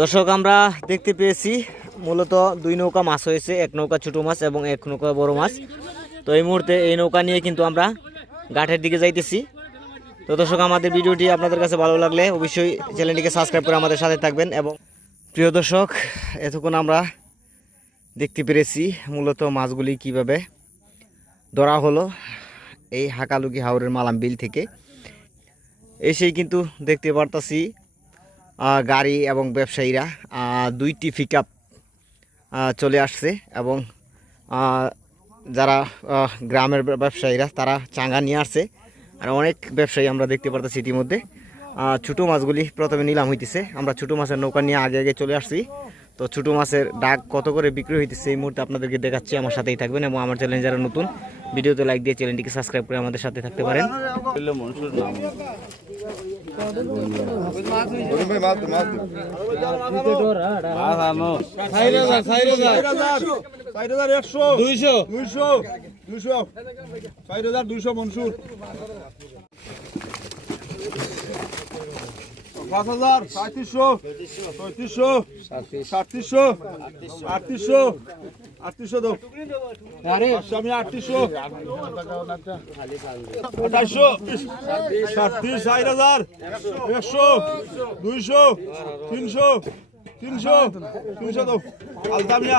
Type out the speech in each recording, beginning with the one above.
দর্শক, আমরা দেখতে পেয়েছি মূলত দুই নৌকা মাছ হয়েছে, এক নৌকা ছোটো মাছ এবং এক নৌকা বড় মাছ। তো এই মুহূর্তে এই নৌকা নিয়ে কিন্তু আমরা ঘাটের দিকে যাইতেছি। তো দর্শক, আমাদের ভিডিওটি আপনাদের কাছে ভালো লাগলে অবশ্যই চ্যানেলটিকে সাবস্ক্রাইব করে আমাদের সাথে থাকবেন এবং প্রিয় দর্শক, এতক্ষণ আমরা দেখতে পেরেছি মূলত মাছগুলি কীভাবে ধরা হলো এই হাকালুকি হাওরের মালাম বিল থেকে। এসেই কিন্তু দেখতে পারতাছি গাড়ি এবং ব্যবসায়ীরা দুইটি পিক চলে আসছে এবং যারা গ্রামের ব্যবসায়ীরা তারা চাঙ্গা নিয়ে আসছে। আর অনেক ব্যবসায়ী আমরা দেখতে পারতেছি ইতিমধ্যে। ছোটো মাছগুলি প্রথমে নিলাম হইতেছে। আমরা ছোটো মাছের নৌকা নিয়ে আগে আগে চলে আসছি। তো ছোটো মাছের ডাক কত করে বিক্রি হইতেছে এই মুহূর্তে আপনাদেরকে দেখাচ্ছি আমার সাথেই থাকবেন এবং আমার চ্যানেল যারা নতুন ভিডিওতে লাইক দিয়ে চ্যানেলটিকে সাবস্ক্রাইব করে আমাদের সাথে থাকতে পারেন দুইশো দুইশো দুইশো দুইশো মনসুর পাঁচ হাজার সাঁত্রিশশো পঁয়ত্রিশশো, সাতত্রিশশো, আটত্রিশশো আটত্রিশশো পাঁচশো আমি আটত্রিশশো। আঠাইশশো, সাতত্রিশ চার হাজার, একশো, দুইশো, তিনশো তিনশো তিনশো দো আলতামিয়া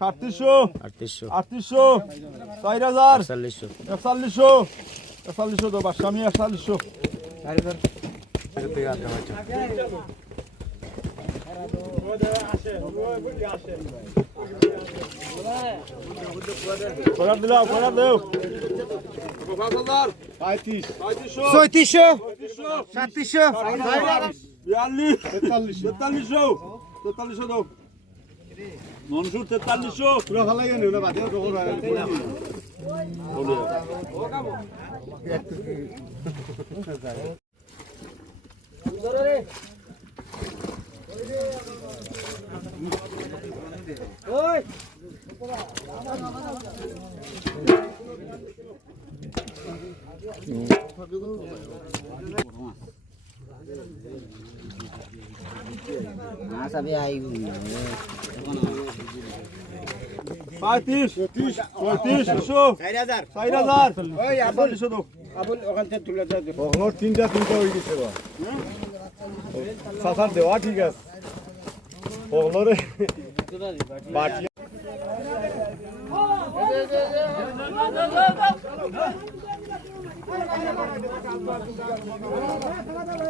সাতত্রিশশো। আটত্রিশশো। চার হাজার। চল্লিশশো একচল্লিশশো। একচল্লিশশো তো বাস আমি একচল্লিশশো। ছয়ত্রিশশো। সাতত্রিশশো। বিয়াল্লিশ। তেতাল্লিশ তেতাল্লিশশো। তেতাল্লিশশো দাও মনসুর তেতাল্লিশশো পুরো ভালো লাগে না বাদে পঁয়ত্রিশ পঁয়ত্রিশশো চার হাজার। একচল্লিশশো দাও ওখানে তিনটা তিনটা হয়ে গেছে সাসার দেওয়া ঠিক আছে। বাটি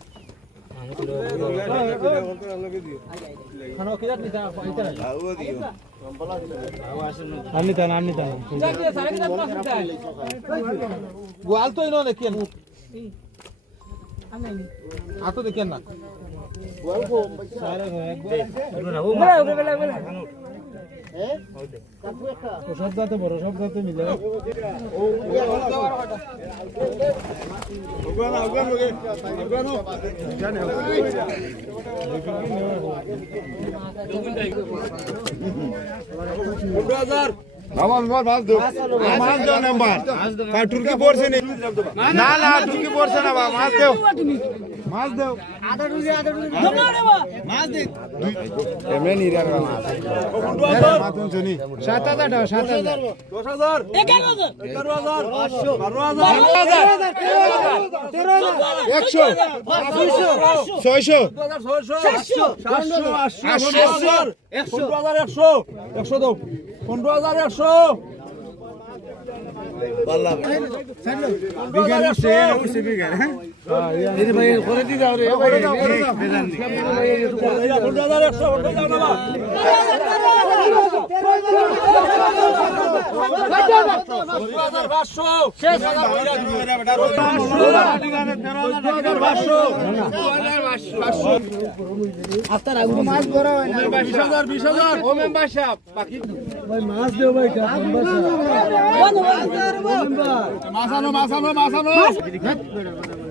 তান গোয়াল তো ইনো দেখেন আতো দেখেন না সব দাঁতে মিলে আমার মাছ মাছ মাছ দেব নাম্বার কার্টুন কি পড়ছে নি। না ঢুকি পড়ছে না বা মাছ দেও মাছ দেও। এমনি নিরার মাছ। পনেরো হাজার। মাছ শুনি সাত হাজার টাকা সাত হাজার। দশ হাজার। এগারো হাজার। বারো হাজার। একশো। ছয়শো। দু হাজার ছয়শো। সাতশো। আটশো পনেরো হাজার পনেরো হাজার একশো একশো দাও পনেরো হাজার পনেরো হাজার একশো এইটা পনেরো হাজার একশো পনেরো হাজার বাবা। পনেরো হাজার পাঁচশো চোদ্দ হাজার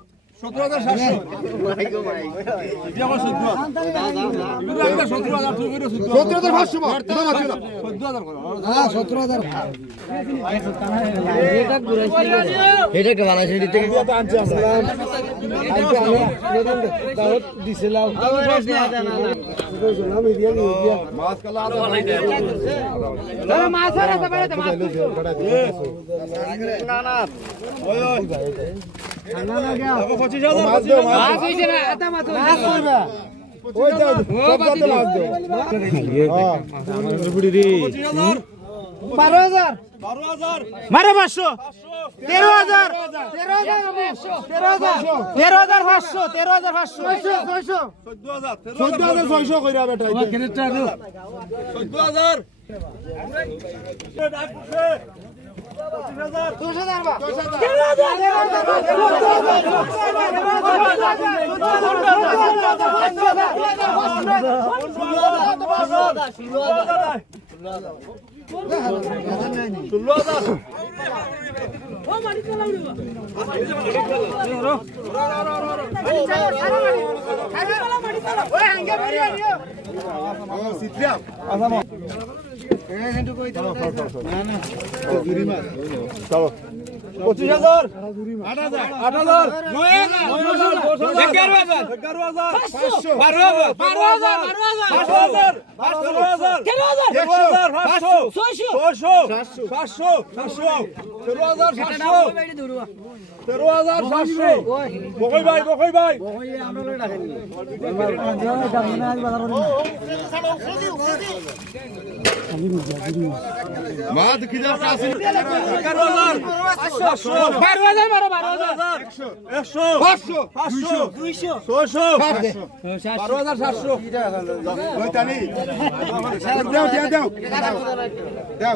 সতেরো হাজার সাতশো এটা বানাইছে দিছিলাম মাছ কালা মাছ দেও ওই। বারো হাজার মারে। পাঁচশো তেরো হাজার তেরো হাজার তেরো হাজার পাঁচশো তেরো হাজার পাঁচশো ছয়শো চোদ্দ হাজার ছয়শো কইরা বেটা চোদ্দ হাজার। পঁচিশ হাজার পঁচিশ হাজার আট হাজার আট হাজার নয় হাজার এগারো হাজার এগারো পাঁচশো পাঁচশো পাঁচশো তেরো হাজার সাতশো। তেরো হাজার সাতশো। বকই ভাই বকই ভাই মাছ খিদা এগারো হাজার। বারো হাজার বারো বারো হাজার। একশো। পাঁচশো পাঁচশো। দুইশো। ছয়শো। বারো হাজার সাতশো। ওইটানি দেও দেও দেও দেও।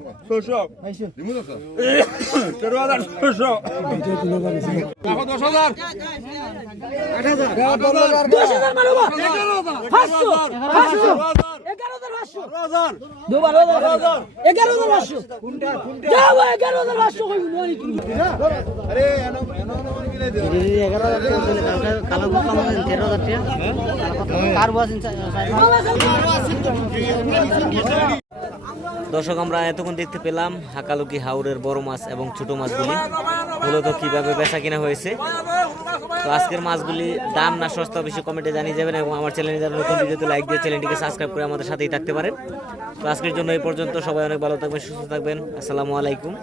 ছশো তেরো হাজার ছশো দশ হাজার। আট হাজার। দশ হাজার এগারো হাজার। এগারো হাজার। পাঁচশো কার বস দর্শক, আমরা এতক্ষণ দেখতে পেলাম হাকালুকি হাওড়ের বড় মাছ এবং ছোট মাছগুলি, মূলত কীভাবে বেচা কিনা হয়েছে। তো আজকের মাছগুলি দাম না সস্তা বেশি কমেন্টে জানিয়ে যাবেন এবং আমার চ্যানেলে যারা নতুন ভিডিওতে লাইক দিয়ে চ্যানেলটিকে সাবস্ক্রাইব করে আমাদের সাথেই থাকতে পারেন। তো আজকের জন্য এই পর্যন্ত, সবাই অনেক ভালো থাকবেন, সুস্থ থাকবেন। আসসালামু আলাইকুম।